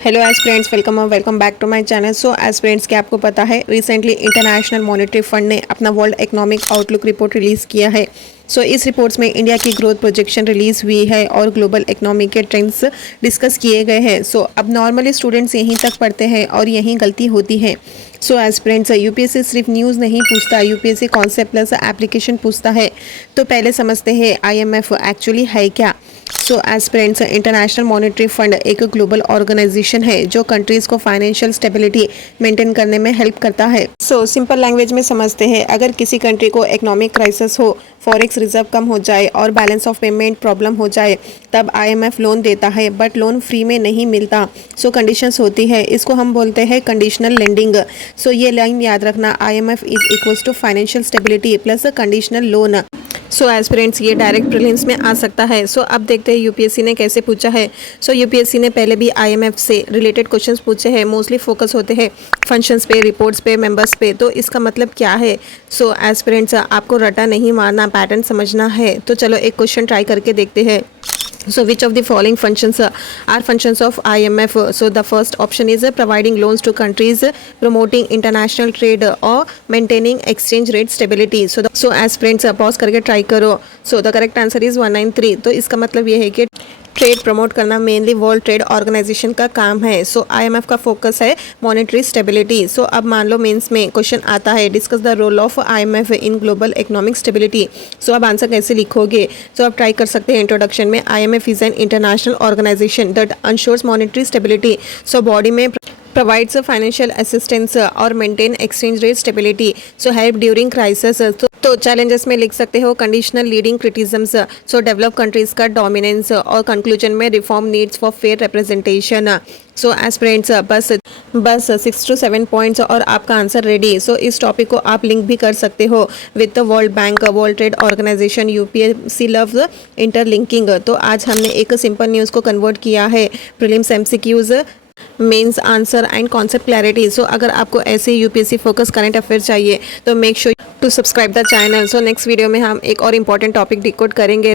Hello aspirants, welcome back to my channel. So aspirants, क्या आपको पता है रिसेंटली इंटरनेशनल मॉनेटरी फंड ने अपना world economic outlook report release किया है। सो इस रिपोर्ट्स में इंडिया की ग्रोथ प्रोजेक्शन रिलीज़ हुई है और ग्लोबल इकोनॉमी के ट्रेंड्स डिस्कस किए गए हैं। सो अब नॉर्मली स्टूडेंट्स यहीं तक पढ़ते हैं और यहीं गलती होती है। सो एस्पिरेंट्स, यूपीएससी सिर्फ न्यूज़ नहीं पूछता, यूपीएससी कॉन्सेप्ट प्लस एप्लीकेशन पूछता है। तो पहले समझते हैं आईएमएफ एक्चुअली है क्या। सो एस्पिरेंट्स, इंटरनेशनल मॉनेटरी फंड एक ग्लोबल ऑर्गेनाइजेशन है जो कंट्रीज को फाइनेंशियल स्टेबिलिटी मेंटेन करने में हेल्प करता है। सो सिंपल लैंग्वेज में समझते हैं, अगर किसी कंट्री को इकोनॉमिक क्राइसिस हो, फॉरेक्स रिजर्व कम हो जाए और बैलेंस ऑफ पेमेंट प्रॉब्लम हो जाए, तब आईएमएफ लोन देता है, बट लोन फ्री में नहीं मिलता। सो कंडीशंस होती है, इसको हम बोलते हैं कंडीशनल लेंडिंग। सो ये लाइन याद रखना, IMF is equals to financial stability plus conditional loan. So aspirants, ये डायरेक्ट प्रीलिम्स में आ सकता है। सो अब देखते हैं यूपीएससी ने कैसे पूछा है। सो यूपीएससी ने पहले भी आईएमएफ से रिलेटेड क्वेश्चंस पूछे हैं, मोस्टली फोकस होते हैं फंक्शंस पे, रिपोर्ट्स पे, मेंबर्स पे। तो इसका मतलब क्या है? सो एस्पिरेंट्स, आपको रटा नहीं मारना, पैटर्न समझना है। तो चलो एक क्वेश्चन ट्राई करके देखते हैं। So which of the following functions are functions of IMF? So the first option is providing loans to countries, promoting international trade or maintaining exchange rate stability. So aspirants, pause करके try करो। So the correct answer is 193। तो इसका मतलब ये है कि trade promote करना mainly World Trade Organization का काम है। सो आईएमएफ का फोकस है मॉनेटरी स्टेबिलिटी। सो अब मान लो मेंस में क्वेश्चन आता है, discuss the role of IMF in global economic stability. So अब आंसर कैसे लिखोगे? सो आप ट्राई कर सकते हैं इंट्रोडक्शन में, IMF is an international organisation that ensures monetary stability. So body में provides financial assistance और maintain exchange rate stability, so help during crisis। तो challenges में लिख सकते हो conditional leading criticisms, so develop countries का dominance, और conclusion में reform needs for fair representation। So aspirants, बस 6 to 7 पॉइंट्स और आपका आंसर रेडी। सो इस टॉपिक को आप लिंक भी कर सकते हो with the World Bank, World Trade Organization. UPSC loves interlinking. तो आज हमने एक सिंपल न्यूज़ को कन्वर्ट किया है prelims MCQs, mains answer and concept clarity. So अगर आपको ऐसे यूपीएससी फोकस करंट अफेयर चाहिए तो make sure to subscribe the channel. So next video में हम एक और इम्पॉर्टेंट टॉपिक डिकोड करेंगे।